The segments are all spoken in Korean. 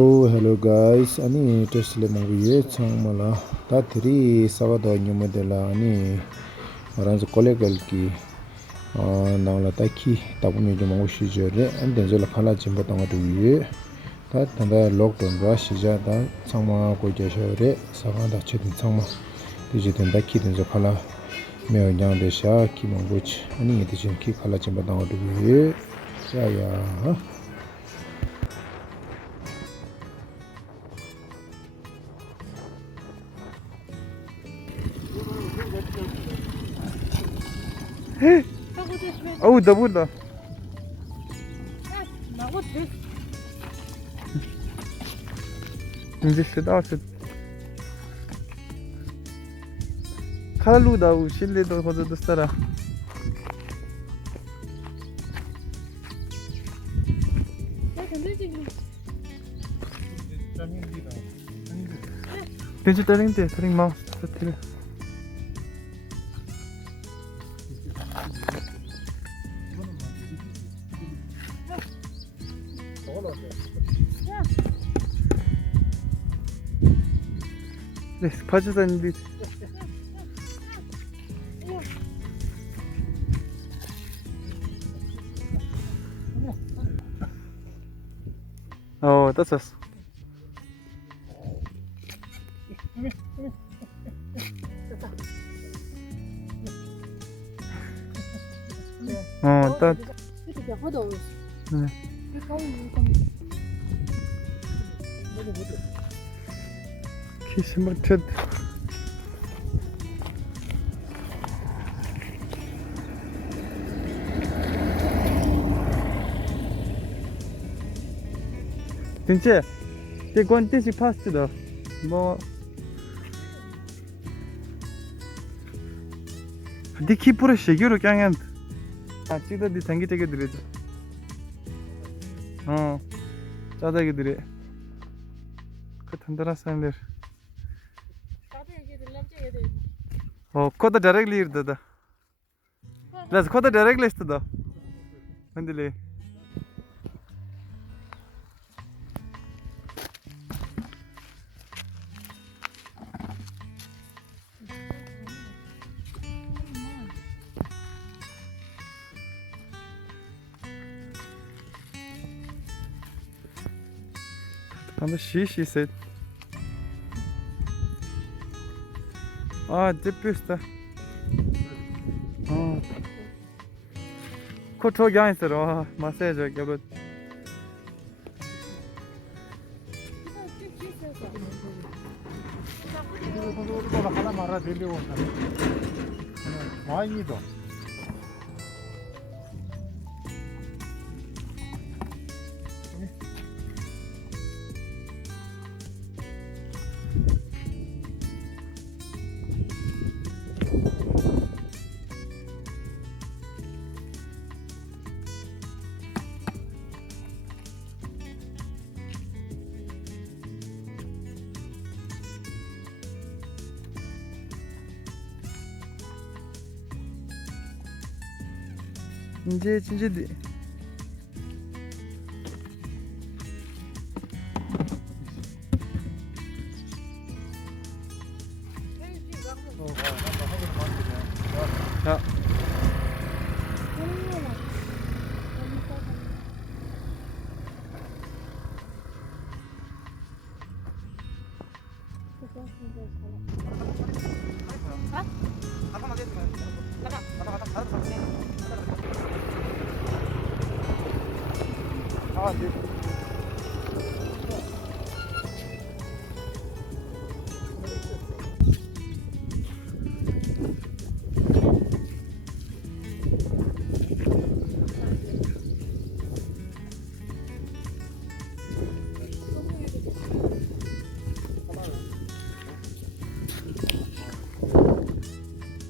Oh, hello guys. Ani Tesla movie changmala ta thiri sawada nyumedela ani ranzo kolegal ki nangla ta ki tabumi de mo shijere and then zola khala jimba tanga duye ta tanda lockdown ra shija da changma ko jeshore saga da chedin changma dije tanda ki den zo khala me nyang de sha ki mo boch ani dije ki khala jimba tanga duye ya 어우 나보다 이제 쓰다왔어 칼루다 우 실내도 거저도 쓰라 괜찮 다른데 다른 마우스 터트려 네, 파주다니비. 떴어. 떴. 네. 키스마트. 진짜 제 권티시 파스트다 뭐 디키 पूरा शेग्यो로 깡한 아 찍다 디 당기 되게 들어 짜다게 들어 그 탄다라 산들 코다 डायरेक्टली इरदा लाज 코다 डायरेक्टली इस्तदा मंदिले I'm a she said. Dipista. Koto gangster, massage, but. 이제 진짜 자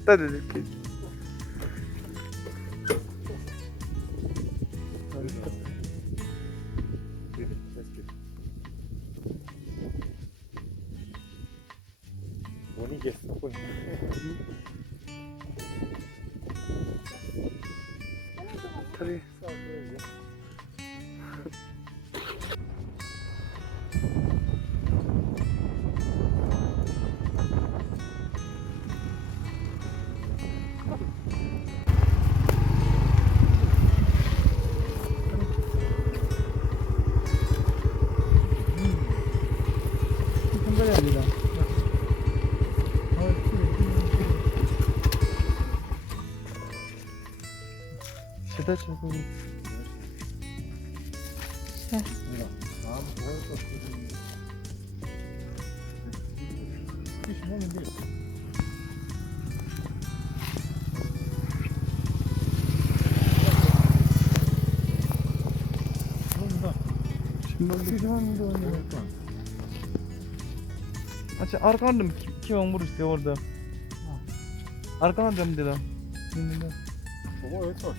따르르 털이 거야 아니다. 시다 저거. अच्छा arkadan kim vurmuş diye orada. Arkadan dön dedi. 저거 왜 또?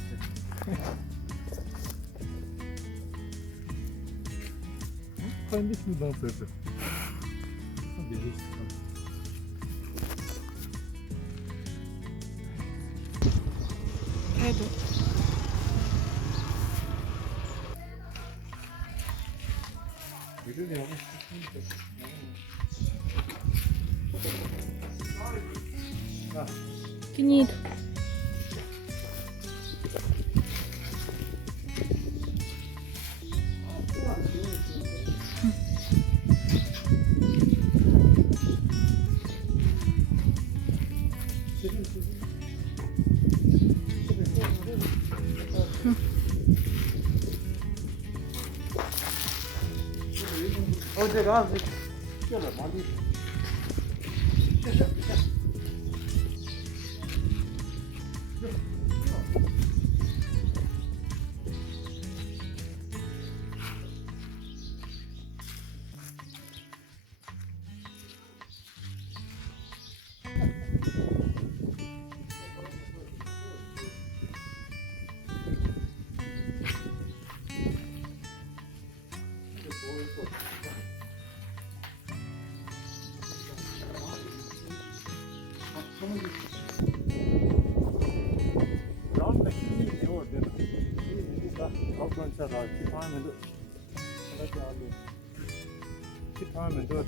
Ben de şimdi dans ettim. 그래도 Finito. 어제 가서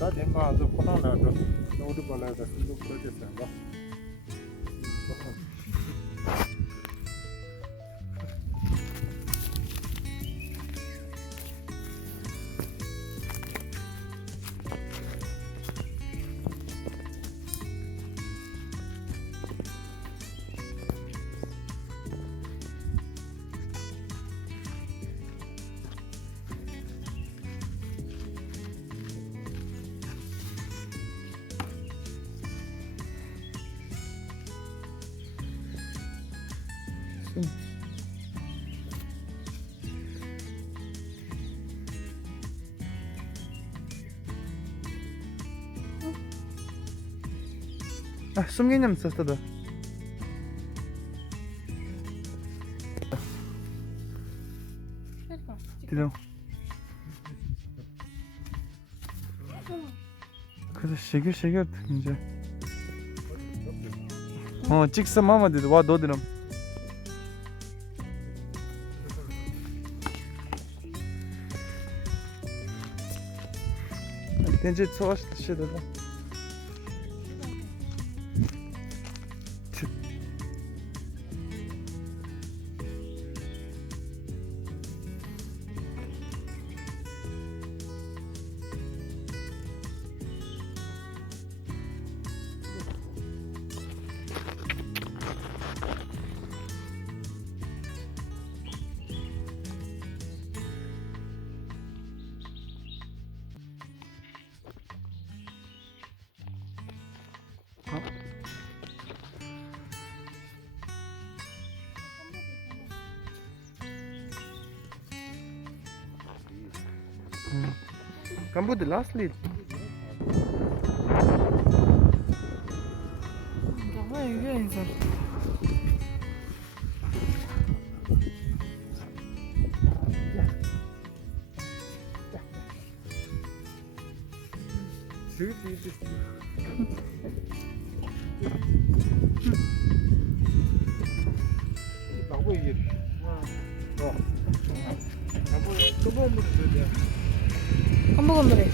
다 된바도 포나라도 노드 발라다 신도 프로젝트인가 아, 숨기념 썼어도. 기다려. 그래서 시글 이제. 찍어 마마 dedi. 와 너들은. Bence savaş dışı dedi. Kan bu the last lead? 너무 얘기해서. 나고 이게. 나고 뜨거운 물을 줘야 돼. 한번 그래.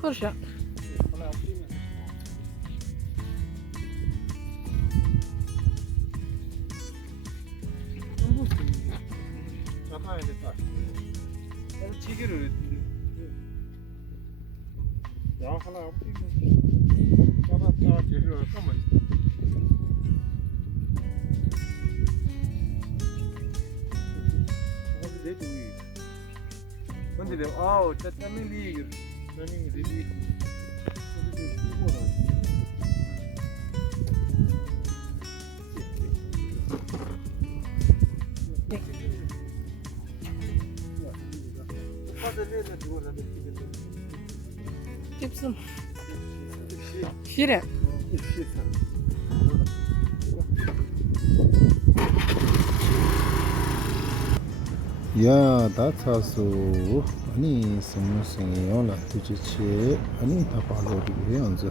Proszę. 치기를 야 하나 없으면 다 제대로 잠깐만 내도 근데 아우 저 때문에 러닝 리리 집순. 싫어. 야 다차수 아니 스무싱이 올라 두지치 아니 다 발로리 해연저